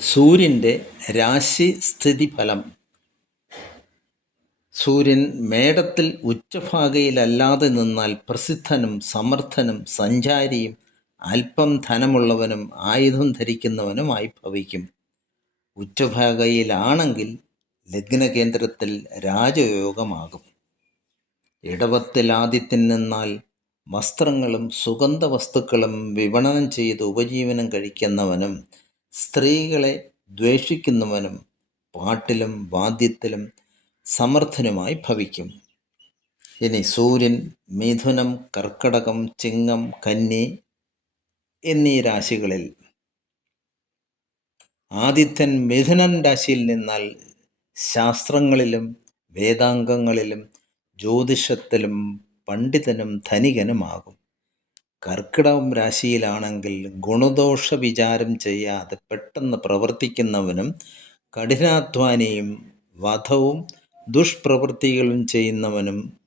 സൂര്യന്റെ രാശി സ്ഥിതി ഫലം സൂര്യൻ മേടത്തിൽ ഉച്ചഭാഗയിലല്ലാതെ നിന്നാൽ പ്രസിദ്ധനും സമർത്ഥനും സഞ്ചാരിയും അല്പം ധനമുള്ളവനും ആയുധം ധരിക്കുന്നവനുമായി ഭവിക്കും. ഉച്ചഭാഗയിലാണെങ്കിൽ ലഗ്നകേന്ദ്രത്തിൽ രാജയോഗമാകും. ഇടവത്തിൽ ആദിത്യൻ നിന്നാൽ വസ്ത്രങ്ങളും സുഗന്ധ വസ്തുക്കളും വിപണനം ചെയ്ത് ഉപജീവനം കഴിക്കുന്നവനും സ്ത്രീകളെ ദ്വേഷിക്കുന്നവനും പാട്ടിലും വാദ്യത്തിലും സമർത്ഥനുമായി ഭവിക്കും. ഇനി സൂര്യൻ മിഥുനം കർക്കടകം ചിങ്ങം കന്നി എന്നീ രാശികളിൽ ആദിത്യൻ മിഥുനൻ രാശിയിൽ നിന്നാൽ ശാസ്ത്രങ്ങളിലും വേദാംഗങ്ങളിലും ജ്യോതിഷത്തിലും പണ്ഡിതനും ധനികനുമാകും. കർക്കിടകം രാശിയിലാണെങ്കിൽ ഗുണദോഷ വിചാരം ചെയ്യാതെ പെട്ടെന്ന് പ്രവർത്തിക്കുന്നവനും കഠിനാധ്വാനിയും വധവും ദുഷ്പ്രവൃത്തികളും ചെയ്യുന്നവനും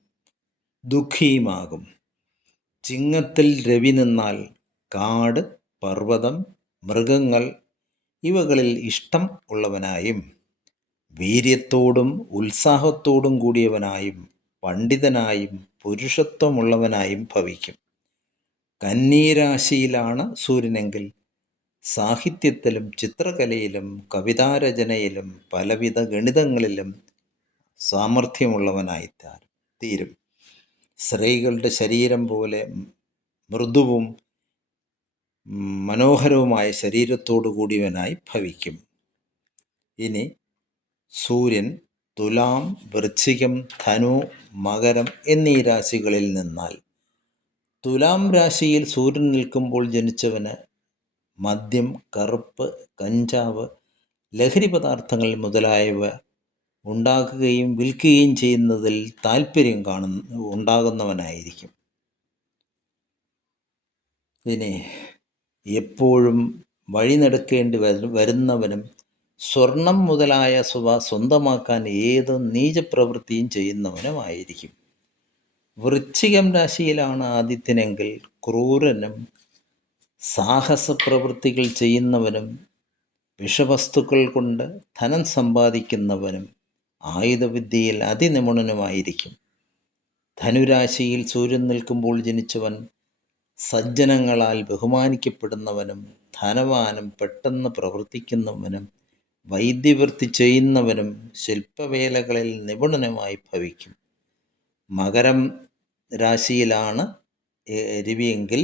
ദുഃഖിയുമാകും. ചിങ്ങത്തിൽ രവി നിന്നാൽ കാട് പർവതം മൃഗങ്ങൾ ഇവകളിൽ ഇഷ്ടം ഉള്ളവനായും വീര്യത്തോടും ഉത്സാഹത്തോടും കൂടിയവനായും പണ്ഡിതനായും പുരുഷത്വമുള്ളവനായും ഭവിക്കും. കന്നീരാശിയിലാണ് സൂര്യനെങ്കിൽ. സാഹിത്യത്തിലും ചിത്രകലയിലും കവിതാരചനയിലും പലവിധ ഗണിതങ്ങളിലും സാമർഥ്യമുള്ളവനായി തീരും. സ്ത്രീകളുടെ ശരീരം പോലെ മൃദുവും മനോഹരവുമായ ശരീരത്തോടു കൂടിയവനായി ഭവിക്കും. ഇനി സൂര്യൻ തുലാം വൃശ്ചികം ധനു മകരം എന്നീ രാശികളിൽ നിന്നാൽ തുലാം രാശിയിൽ സൂര്യൻ നിൽക്കുമ്പോൾ ജനിച്ചവന് മദ്യം കറുപ്പ് കഞ്ചാവ് ലഹരി പദാർത്ഥങ്ങൾ മുതലായവ ഉണ്ടാക്കുകയും വിൽക്കുകയും ചെയ്യുന്നതിൽ താല്പര്യം കാണുന്ന ഉണ്ടാകുന്നവനായിരിക്കും. പിന്നെ എപ്പോഴും വഴി നടക്കേണ്ടി വരുന്നവനും സ്വർണം മുതലായ സ്വ സ്വന്തമാക്കാൻ ഏത് നീചപ്രവൃത്തിയും ചെയ്യുന്നവനുമായിരിക്കും. വൃശ്ചികം രാശിയിലാണ് ആദിത്യനെങ്കിൽ ക്രൂരനും സാഹസ പ്രവൃത്തികൾ ചെയ്യുന്നവനും വിഷവസ്തുക്കൾ കൊണ്ട് ധനം സമ്പാദിക്കുന്നവനും ആയുധവിദ്യയിൽ അതിനിപുണനുമായിരിക്കും. ധനുരാശിയിൽ സൂര്യൻ നിൽക്കുമ്പോൾ ജനിച്ചവൻ സജ്ജനങ്ങളാൽ ബഹുമാനിക്കപ്പെടുന്നവനും ധനവാനും പെട്ടെന്ന് പ്രവർത്തിക്കുന്നവനും വൈദ്യവൃത്തി ചെയ്യുന്നവനും ശില്പവേലകളിൽ നിപുണനുമായി ഭവിക്കും. മകരം രാശിയിലാണ് രവിയെങ്കിൽ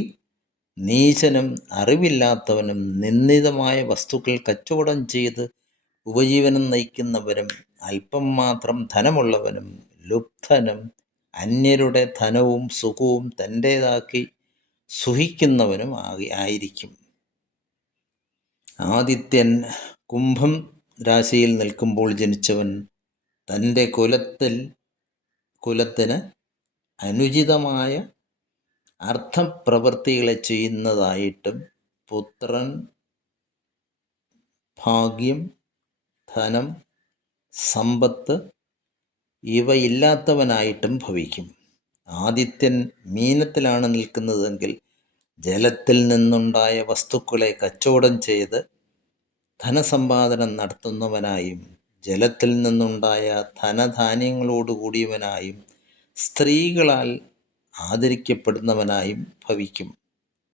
നീചനും അറിവില്ലാത്തവനും നിന്ദിതമായ വസ്തുക്കൾ കച്ചവടം ചെയ്ത് ഉപജീവനം നയിക്കുന്നവരും അല്പം മാത്രം ധനമുള്ളവനും ലുബ്ധനും അന്യരുടെ ധനവും സുഖവും തന്റേതാക്കി സുഹിക്കുന്നവനും ആയിരിക്കും. ആദിത്യൻ കുംഭം രാശിയിൽ നിൽക്കുമ്പോൾ ജനിച്ചവൻ തന്റെ കുലത്തിൽ കുലത്തിന് അനുചിതമായ അർത്ഥപ്രവൃത്തികളെ ചെയ്യുന്നതായിട്ടും പുത്രൻ ഭാഗ്യം ധനം സമ്പത്ത് ഇവയില്ലാത്തവനായിട്ടും ഭവിക്കും. ആദിത്യൻ മീനത്തിലാണ് നിൽക്കുന്നതെങ്കിൽ ജലത്തിൽ നിന്നുണ്ടായ വസ്തുക്കളെ കച്ചവടം ചെയ്ത് ധനസമ്പാദനം നടത്തുന്നവനായും ജലത്തിൽ നിന്നുണ്ടായ ധനധാന്യങ്ങളോടുകൂടിയവനായും സ്ത്രീകളാൽ ആദരിക്കപ്പെടുന്നവനായും ഭവിക്കും.